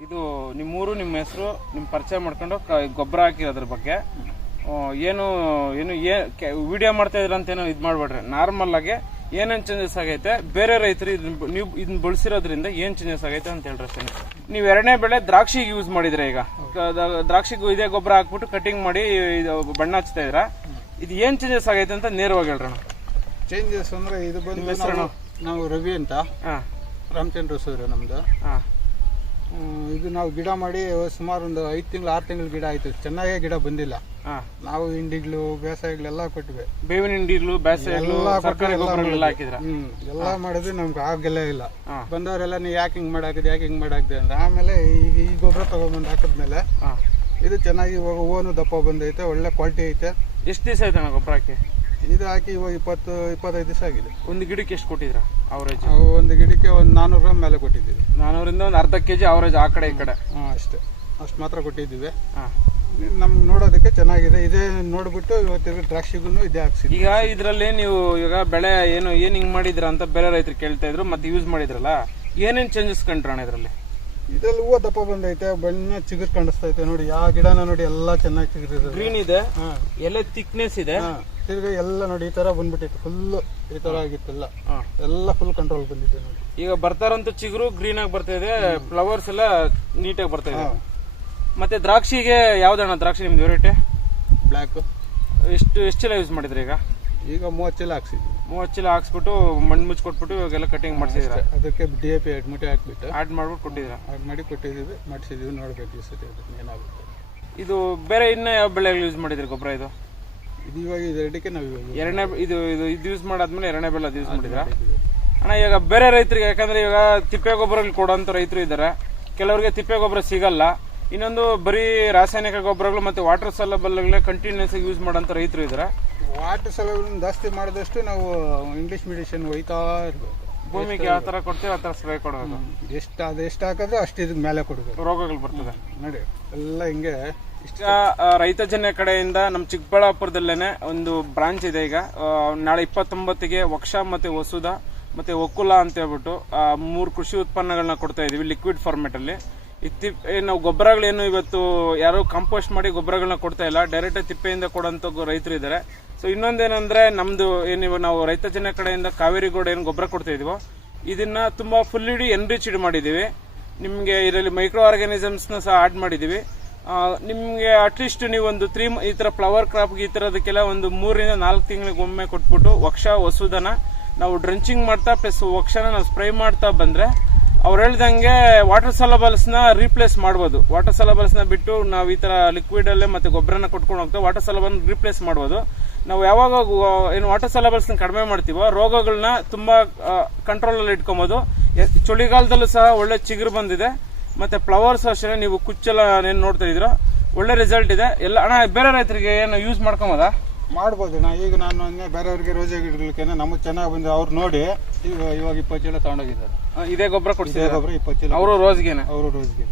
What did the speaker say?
ಇದು ನಿಮ್ಮೂರು ನಿಮ್ಮ ಹೆಸರು ನಿಮ್ಮ ಪರಿಚಯ ಮಾಡ್ಕೊಂಡು ಕ- ಗೊಬ್ಬರ ಹಾಕಿರೋದ್ರ ಬಗ್ಗೆ. ಆ, ಏನು ಏನು ಏ ವಿಡಿಯೋ ಮಾಡ್ತಾ ಇದ್ರ ಅಂತ ಏನು ಇದು ಮಾಡ್ಬೇಡ್ರಿ. ನಾರ್ಮಲ್ ಆಗಿ ಏನೇನು ಚೇಂಜಸ್ ಆಗೈತೆ ಬೇರೆ ರೈತರು ಇದನ್ನ ನೀವು ಇದನ್ನ ಬಳಸಿರೋದ್ರಿಂದ ಏನು ಚೇಂಜಸ್ ಆಗೈತೆ ಅಂತ ಹೇಳ್ರಿ ಅಷ್ಟೇ. ನೀವು ಎರಡನೇ ಬೆಳೆ ದ್ರಾಕ್ಷಿಗೆ ಯೂಸ್ ಮಾಡಿದ್ರೆ ಈಗ. ಕ- ದ- ದ್ರಾಕ್ಷಿಗೂ ಇದೇ ಗೊಬ್ಬರ ಹಾಕ್ಬಿಟ್ಟು ಕಟಿಂಗ್ ಮಾಡಿ ಇದು ಬಣ್ಣ ಹಚ್ತಾ ಇದ್ರ ಇದು ಏನ್ ಚೇಂಜಸ್ ಆಗೈತೆ ಅಂತ ನೇರವಾಗಿ ಹೇಳ್ರಣ ಚೇಂಜಸ್ ಅಂದ್ರೆ ಇದು ಬಂದು ನಾವು- ನಾವು ರವಿ ಅಂತ. ಹಾಂ. ರಾಮಚಂದ್ರ ಸೂರ್ಯ ನಮ್ದು. ಹಾ. ಇದು ನಾವು ಗಿಡ ಮಾಡಿ ಸುಮಾರು ಒಂದು ಐದು ತಿಂಗಳು ಆರು ತಿಂಗಳು ಗಿಡ ಆಯ್ತು. ಚೆನ್ನಾಗೇ ಗಿಡ ಬಂದಿಲ್ಲ. ನಾವು ಹಿಂಡಿಗಳು ಬೇಸಾಯಗಳೆಲ್ಲ ಕೊಟ್ಟಿವೆ ಬೇವಿನ ಹಿಂಡಿಗಳು ಎಲ್ಲ ಮಾಡಿದ್ರೆ ಹ್ಮ್ ಎಲ್ಲ ಮಾಡಿದ್ವಿ ನಮ್ಗೆ ಆಗಲ್ಲ ಇಲ್ಲ. ಬಂದವರೆಲ್ಲ ನೀವು ಯಾಕೆ ಹಿಂಗ್ ಮಾಡಾಕಿದೆ ಯಾಕೆ ಹಿಂಗ್ ಮಾಡಾಕಿದೆ ಅಂದ್ರೆ ಆಮೇಲೆ ಈಗ ಈ ಗೊಬ್ಬರ ತಗೊಂಡ್ಬಂದು ಹಾಕಿದ್ಮೇಲೆ ಇದು ಚೆನ್ನಾಗಿ ಇವಾಗ ಹೂವನು ದಪ್ಪ ಬಂದೈತೆ ಒಳ್ಳೆ ಕ್ವಾಲಿಟಿ ಐತೆ. ಎಷ್ಟು ದಿವಸ ಆಯ್ತು ಗೊಬ್ಬರ ಹಾಕಿ ಇದು ಹಾಕಿ ಇವಾಗ ಇಪ್ಪತ್ತು ಇಪ್ಪತ್ತೈದು ದಿವಸ ಆಗಿದೆ. ಒಂದು ಗಿಡಕ್ಕೆ ಎಷ್ಟು ಕೊಟ್ಟಿದ್ರ ಅವರೇಜ್ ಒಂದು ಗಿಡಕ್ಕೆ ಒಂದು ನಾನ್ನೂರು ಗ್ರಾಮ್ ಮೇಲೆ ಕೊಟ್ಟಿದ್ದೀವಿ. ನಾನೂರಿಂದ ಒಂದು ಅರ್ಧ ಕೆಜಿ ಅವರೇಜ್ ಆ ಕಡೆ ಈ ಕಡೆ. ಹಾಂ ಅಷ್ಟೇ. ಅಷ್ಟು ಮಾತ್ರ ಕೊಟ್ಟಿದ್ದೀವಿ. ಹಾಂ. ನಮ್ಗೆ ನೋಡೋದಕ್ಕೆ ಚೆನ್ನಾಗಿದೆ. ಇದೇ ನೋಡ್ಬಿಟ್ಟು ಇವತ್ತಿರೋ ದ್ರಾಕ್ಷಿಗೂ ಇದೇ ಹಾಕ್ಸಿದ್ವಿ. ಈಗ ಇದರಲ್ಲಿ ನೀವು ಈಗ ಬೆಳೆ ಏನು ಏನು ಹಿಂಗೆ ಮಾಡಿದ್ರ ಅಂತ ಬೇರೆ ರೈತರು ಕೇಳ್ತಾ ಇದ್ರು ಮತ್ತೆ ಯೂಸ್ ಮಾಡಿದ್ರಲ್ಲ ಏನೇನು ಚೇಂಜಸ್ ಕಂಡ್ರಣ ಇದರಲ್ಲಿ? ಇದ್ರಲ್ಲಿ ಹೂವು ದಪ್ಪ ಬಂದೈತೆ ಬಣ್ಣ ಚಿಗುರು ಕಾಣಿಸ್ತೈತೆ ನೋಡಿ ಯಾವ ಗಿಡನ ನೋಡಿ ಎಲ್ಲಾ ಚೆನ್ನಾಗಿ ಚಿಗುರಿದೆ ಗ್ರೀನ್ ಇದೆ. ಹಾಂ. ಎಲೆ ಥಿಕ್ನೆಸ್ ಇದೆ. ಹಾಂ. ತಿರ್ಗಿ ಎಲ್ಲ ನೋಡಿ ಈ ತರ ಬಂದ್ಬಿಟ್ಟಿತ್ತು. ಫುಲ್ ಈ ತರ ಆಗಿತ್ತಲ್ಲ. ಎಲ್ಲ ಫುಲ್ ಕಂಟ್ರೋಲ್ ಬಂದಿದೆ ನೋಡಿ. ಈಗ ಬರ್ತಾರಂತ ಚಿಗುರು ಗ್ರೀನ್ ಆಗಿ ಬರ್ತಾ ಇದೆ. ಫ್ಲವರ್ಸ್ ಎಲ್ಲ ನೀಟಾಗಿ ಬರ್ತಾ ಇದೆ. ಮತ್ತೆ ದ್ರಾಕ್ಷಿಗೆ ಯಾವ್ದಣ್ಣ ದ್ರಾಕ್ಷಿ ನಿಮ್ದು ವೆರೈಟಿ ಬ್ಲ್ಯಾಕ್ ಎಷ್ಟು ಎಷ್ಟು ಚೀಲ ಯೂಸ್ ಮಾಡಿದ್ರಿ ಈಗ? ಈಗ ಮೂವತ್ತು ಚೀಲ ಹಾಕ್ಸಿದ್ವಿ. ಮೂವತ್ತು ಚೀಲ ಹಾಕ್ಸ್ಬಿಟ್ಟು ಮಣ್ಣು ಮುಚ್ಚಿ ಕೊಟ್ಬಿಟ್ಟು ಇವಾಗೆಲ್ಲ ಕಟಿಂಗ್ ಮಾಡಿಸಿದ್ರೆ? ಅದಕ್ಕೆ ಡಿ ಎ ಪಿ ಎರಡು ಮೂಟೆ ಹಾಕ್ಬಿಟ್ಟು. ಆ್ಯಡ್ ಮಾಡ್ಬಿಟ್ಟು ಕೊಟ್ಟಿದ್ರೆ ಆ್ಯಡ್ ಮಾಡಿ ಕೊಟ್ಟಿದ್ದೀವಿ. ಮಾಡಿಸಿದ್ದೀವಿ. ನೋಡ್ಬೇಕು ಈ ಸತಿ ಅದಕ್ಕೆ ಏನಾಗುತ್ತೆ. ಇದು ಬೇರೆ ಇನ್ನೂ ಯಾವ ಬೆಳೆಗಳು ಯೂಸ್ ಮಾಡಿದ್ರಿ ಗೊಬ್ಬರ ಇದು? ಇದು ಇವಾಗ ಇದು ಎರಡಕ್ಕೆ ನಾವು ಇವಾಗ ಎರಡನೇ ಇದು ಇದು ಇದು ಯೂಸ್ ಮಾಡಾದ್ಮೇಲೆ ಎರಡನೇ ಬೆಳೆ ಅದು ಯೂಸ್ ಮಾಡಿದ್ರ ಅಣ್ಣ ಇವಾಗ ಬೇರೆ ರೈತರಿಗೆ ಯಾಕಂದ್ರೆ ಇವಾಗ ತಿಪ್ಪೆ ಗೊಬ್ಬರಗಳು ಕೊಡೋಂಥ ರೈತರು ಇದ್ದಾರೆ. ಕೆಲವರಿಗೆ ತಿಪ್ಪೆ ಗೊಬ್ಬರ ಸಿಗಲ್ಲ. ಇನ್ನೊಂದು ಬರೀ ರಾಸಾಯನಿಕ ಗೊಬ್ಬರಗಳು ಮತ್ತೆ ವಾಟರ್ ಸಲಬಲ್ಗಳನ್ನ ಕಂಟಿನ್ಯೂಸ್ ಆಗಿ ಯೂಸ್ ಮಾಡೋಂಥ ರೈತರು ಇದ್ದಾರೆ ವಾಟರ್ ಸೌಲಭ್ಯ ಜಾಸ್ತಿ ಮಾಡಿದಷ್ಟು ನಾವು ಇಂಗ್ಲಿಷ್ ಮೆಡಿಸಿನ್ ಒಯ್ತಾ ಇರ್ಬೇಕು. ಭೂಮಿಗೆ ಯಾವ ಥರ ಕೊಡ್ತೀವಿ ಆ ಥರ ಸ್ಪ್ರೇ ಕೊಡೋದು ಎಷ್ಟು ಅದು ಎಷ್ಟು ಹಾಕಿದ್ರೆ ಅಷ್ಟು ಇದ್ರ ಮೇಲೆ ಕೊಡಬೇಕು. ರೋಗಗಳು ಬರ್ತದೆ. ನೋಡಿ ಎಲ್ಲ ಹಿಂಗೆ ಇಷ್ಟ ರೈತ ಜನ ಕಡೆಯಿಂದ ನಮ್ಮ ಚಿಕ್ಕಬಳ್ಳಾಪುರದಲ್ಲೇನೆ ಒಂದು ಬ್ರಾಂಚ್ ಇದೆ ಈಗ. ನಾಳೆ ಇಪ್ಪತ್ತೊಂಬತ್ತಿಗೆ ವಕ್ಷ ಮತ್ತು ವಸುದ ಮತ್ತೆ ಒಕ್ಕುಲ ಅಂತ ಹೇಳ್ಬಿಟ್ಟು ಮೂರು ಕೃಷಿ ಉತ್ಪನ್ನಗಳನ್ನ ಕೊಡ್ತಾ ಇದೀವಿ ಲಿಕ್ವಿಡ್ ಫಾರ್ಮೆಟ್ ಅಲ್ಲಿ. ಇತ್ತಿ ನಾವು ಗೊಬ್ಬರಗಳೇನು ಇವತ್ತು ಯಾರು ಕಾಂಪೋಸ್ಟ್ ಮಾಡಿ ಗೊಬ್ಬರಗಳನ್ನ ಕೊಡ್ತಾ ಇಲ್ಲ. ಡೈರೆಕ್ಟ್ ತಿಪ್ಪೆಯಿಂದ ಕೊಡೋಂಥ ರೈತರು ಇದ್ದಾರೆ ಸೊ ಇನ್ನೊಂದೇನಂದ್ರೆ ನಮ್ದು ಏನು ನಾವು ರೈತ ಜನ ಕಡೆಯಿಂದ ಕಾವೇರಿ ಗೋಡ ಏನು ಗೊಬ್ಬರ ಕೊಡ್ತಾ ಇದೀವೋ, ಇದನ್ನ ತುಂಬಾ ಫುಲ್ ಇಡಿ ಎನ್ರಿಚ್ಡ್ ಮಾಡಿದೀವಿ. ನಿಮಗೆ ಇದರಲ್ಲಿ ಮೈಕ್ರೋ ಆರ್ಗಾನಿಸಮ್ಸ್ನ ಸಹ ಆಡ್ ಮಾಡಿದೀವಿ. ನಿಮಗೆ ಅಟ್ಲೀಸ್ಟ್ ನೀವು ಒಂದು ತ್ರೀ ಈ ತರ ಫ್ಲವರ್ ಕ್ರಾಪ್ಗೆ ಈ ಥರದಕ್ಕೆಲ್ಲ ಒಂದು ಮೂರರಿಂದ ನಾಲ್ಕು ತಿಂಗಳಿಗೆ ಒಮ್ಮೆ ಕೊಟ್ಬಿಟ್ಟು, ವಕ್ಷ ವಸುದನ ನಾವು ಡ್ರಂಚಿಂಗ್ ಮಾಡ್ತಾ ಪ್ಲಸ್ ವಕ್ಷನ ನಾವು ಸ್ಪ್ರೇ ಮಾಡ್ತಾ ಬಂದ್ರೆ ಅವ್ರು ಹೇಳ್ದಂಗೆ ವಾಟರ್ ಸಲಬಲ್ಸ್ನ ರೀಪ್ಲೇಸ್ ಮಾಡ್ಬೋದು. ವಾಟರ್ ಸಲಬಲ್ಸ್ನ ಬಿಟ್ಟು ನಾವು ಈ ತರ ಲಿಕ್ವಿಡಲ್ಲೇ ಮತ್ತು ಗೊಬ್ಬರನ ಕೊಟ್ಕೊಂಡು ಹೋಗ್ತಾ ವಾಟರ್ ಸಲಬಲ್ ರೀಪ್ಲೇಸ್ ಮಾಡ್ಬೋದು. ನಾವು ಯಾವಾಗ ಏನು ವಾಟರ್ ಸಲಬಲ್ಸ್ನ ಕಡಿಮೆ ಮಾಡ್ತೀವೋ ರೋಗಗಳನ್ನ ತುಂಬಾ ಕಂಟ್ರೋಲ್ ಅಲ್ಲಿ ಇಟ್ಕೊಬೋದು. ಚಳಿಗಾಲದಲ್ಲೂ ಸಹ ಒಳ್ಳೆ ಚಿಗುರು ಬಂದಿದೆ. ಮತ್ತೆ ಫ್ಲವರ್ಸ್ ಅಷ್ಟೇ ನೀವು ಕುಚ್ಚೆಲ್ಲ ಏನು ನೋಡ್ತಾ ಇದ್ರೋ ಒಳ್ಳೆ ರಿಸಲ್ಟ್ ಇದೆ. ಎಲ್ಲ ಅಣ್ಣ, ಬೇರೆ ರೈತರಿಗೆ ಏನು ಯೂಸ್ ಮಾಡ್ಕೊಂಬೋದಾ? ಮಾಡ್ಬೋದು. ನಾ ಈಗ ನಾನು ಮೊನ್ನೆ ಬೇರೆಯವ್ರಿಗೆ ರೋಜೆ ಗಿಡಗಳಿಗೆ ನಮಗೆ ಚೆನ್ನಾಗಿ ಬಂದು ಅವ್ರು ನೋಡಿ ಈಗ ಇವಾಗ ಇಪ್ಪತ್ತು ಚೀಲ ತಗೊಂಡೋಗಿದ್ದಾರೆ. ಇದೇ ಗೊಬ್ಬರ ಕೊಡ್ತೀವಿ ಗೊಬ್ಬರ ಇಪ್ಪತ್ತು ಚೀಲ ಅವರು ರೋಜ್ಗೆನೆ? ಅವರು ರೋಜ್ಗೆ